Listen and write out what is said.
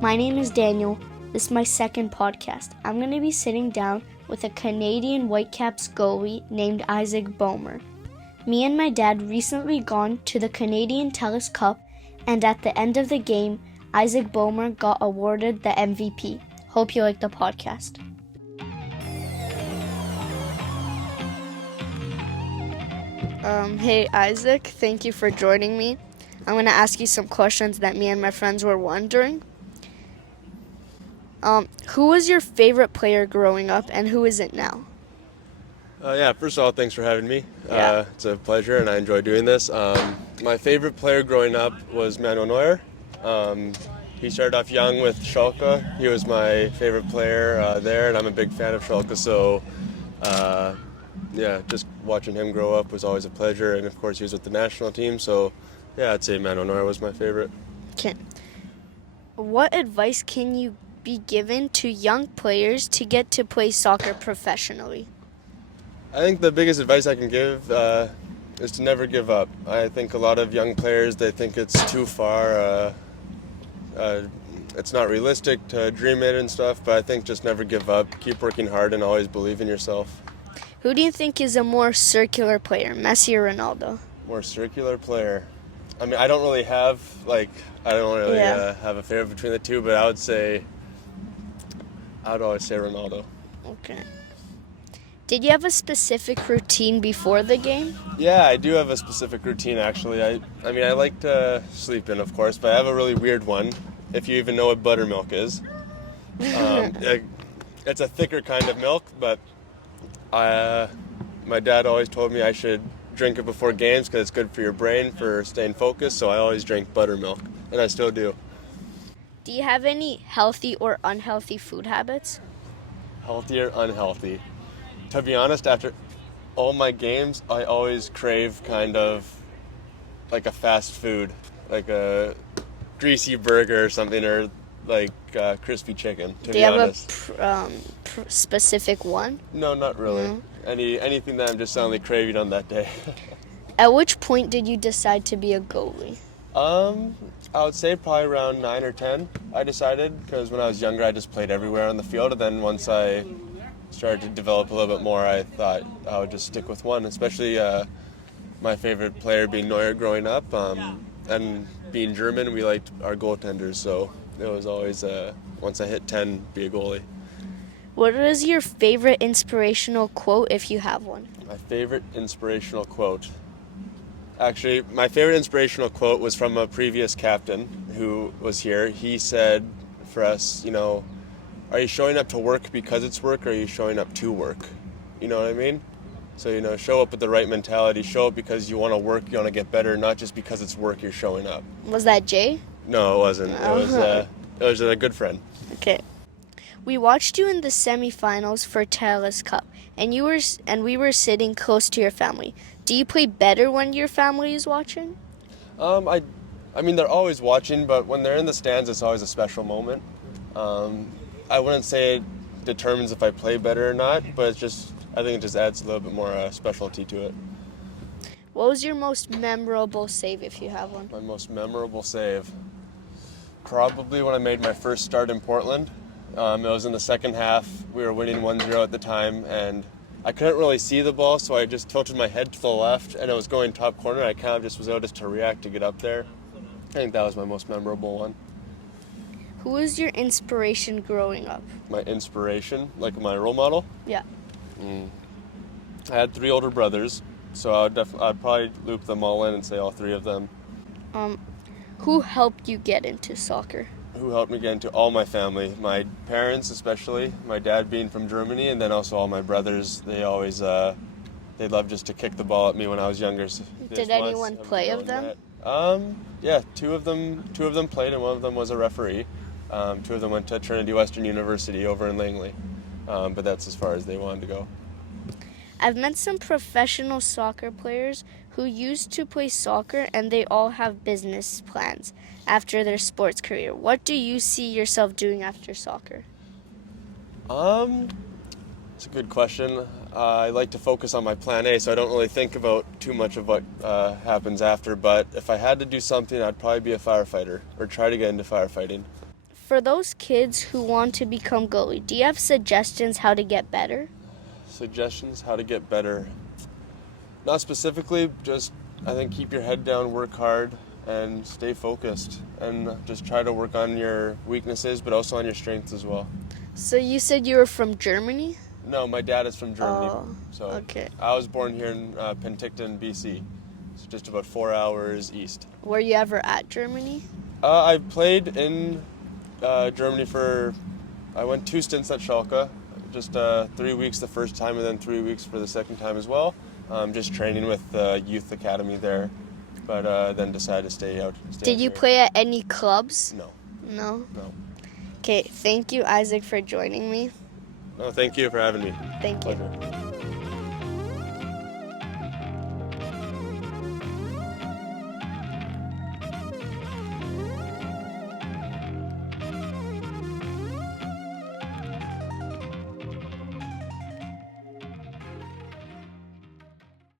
My name is Daniel. This is my second podcast. I'm going to be sitting down with a Canadian Whitecaps goalie named Isaac Boehmer. Me and my dad recently gone to the Canadian Telus Cup, and at the end of the game, Isaac Boehmer got awarded the MVP. Hope you like the podcast. Hey Isaac, thank you for joining me. I'm going to ask you some questions that me and my friends were wondering. Who was your favorite player growing up, and who is it now? First of all, thanks for having me. Yeah. It's a pleasure, and I enjoy doing this. My favorite player growing up was Manuel Neuer. He started off young with Schalke. He was my favorite player there, and I'm a big fan of Schalke, so just watching him grow up was always a pleasure, and of course he was with the national team, so I'd say Manuel Neuer was my favorite. Okay. What advice can you be given to young players to get to play soccer professionally? I think the biggest advice I can give is to never give up. I think a lot of young players, they think it's too far, it's not realistic to dream it and stuff, but I think just never give up, keep working hard, and always believe in yourself. Who do you think is a more circular player, Messi or Ronaldo? More circular player. I mean, I don't really have have a favorite between the two, but I would always say Ronaldo. Okay. Did you have a specific routine before the game? Yeah, I do have a specific routine, actually. I like to sleep in, of course, but I have a really weird one, if you even know what buttermilk is. It's a thicker kind of milk, but my dad always told me I should drink it before games because it's good for your brain, for staying focused, so I always drink buttermilk, and I still do. Do you have any healthy or unhealthy food habits? Healthy or unhealthy? To be honest, after all my games, I always crave kind of like a fast food, like a greasy burger or something, or like crispy chicken, to be honest. Do you have a specific one? No, not really. No? Anything that I'm just suddenly craving on that day. At which point did you decide to be a goalie? I would say probably around 9 or 10, I decided, because when I was younger, I just played everywhere on the field, and then once I started to develop a little bit more, I thought I would just stick with one, especially my favorite player being Neuer growing up, and being German, we liked our goaltenders, so it was always, once I hit 10, be a goalie. What is your favorite inspirational quote, if you have one? My favorite inspirational quote? Actually, my favorite inspirational quote was from a previous captain who was here. He said for us, are you showing up to work because it's work, or are you showing up to work? You know what I mean? So, show up with the right mentality. Show up because you want to work, you want to get better, not just because it's work you're showing up. Was that Jay? No, it wasn't. It was a good friend. Okay. We watched you in the semifinals for Telus Cup, and we were sitting close to your family. Do you play better when your family is watching? I mean, they're always watching, but when they're in the stands, it's always a special moment. I wouldn't say it determines if I play better or not, but I think it just adds a little bit more specialty to it. What was your most memorable save, if you have one? My most memorable save? Probably when I made my first start in Portland. It was in the second half. We were winning 1-0 at the time, and I couldn't really see the ball, so I just tilted my head to the left, and it was going top corner. I kind of just was able to react to get up there. I think that was my most memorable one. Who was your inspiration growing up? My inspiration? Like my role model? Yeah. I had 3 older brothers, so I'd probably loop them all in and say all 3 of them. Who helped you get into soccer? Who helped me get into all my family? My parents, especially. My dad being from Germany, and then also all my brothers. They always they loved just to kick the ball at me when I was younger. So did anyone play of them? Yeah, two of them played, and one of them was a referee. 2 of them went to Trinity Western University over in Langley, but that's as far as they wanted to go. I've met some professional soccer players who used to play soccer, and they all have business plans after their sports career. What do you see yourself doing after soccer? It's a good question. I like to focus on my plan A, so I don't really think about too much of what happens after, but if I had to do something, I'd probably be a firefighter, or try to get into firefighting. for those kids who want to become goalie, do you have suggestions how to get better? Suggestions how to get better? Not specifically, just I think keep your head down, work hard, and stay focused. And just try to work on your weaknesses, but also on your strengths as well. So you said you were from Germany? No, my dad is from Germany. Oh, So okay. I was born here in Penticton, BC. It's just about 4 hours east. Were you ever at Germany? I played in Germany I went 2 stints at Schalke, just 3 weeks the first time and then 3 weeks for the second time as well. Just training with the youth academy there, but then decided to stay out. Did you play at any clubs? No. No? No. Okay, thank you, Isaac, for joining me. No, thank you for having me. Thank you. Pleasure.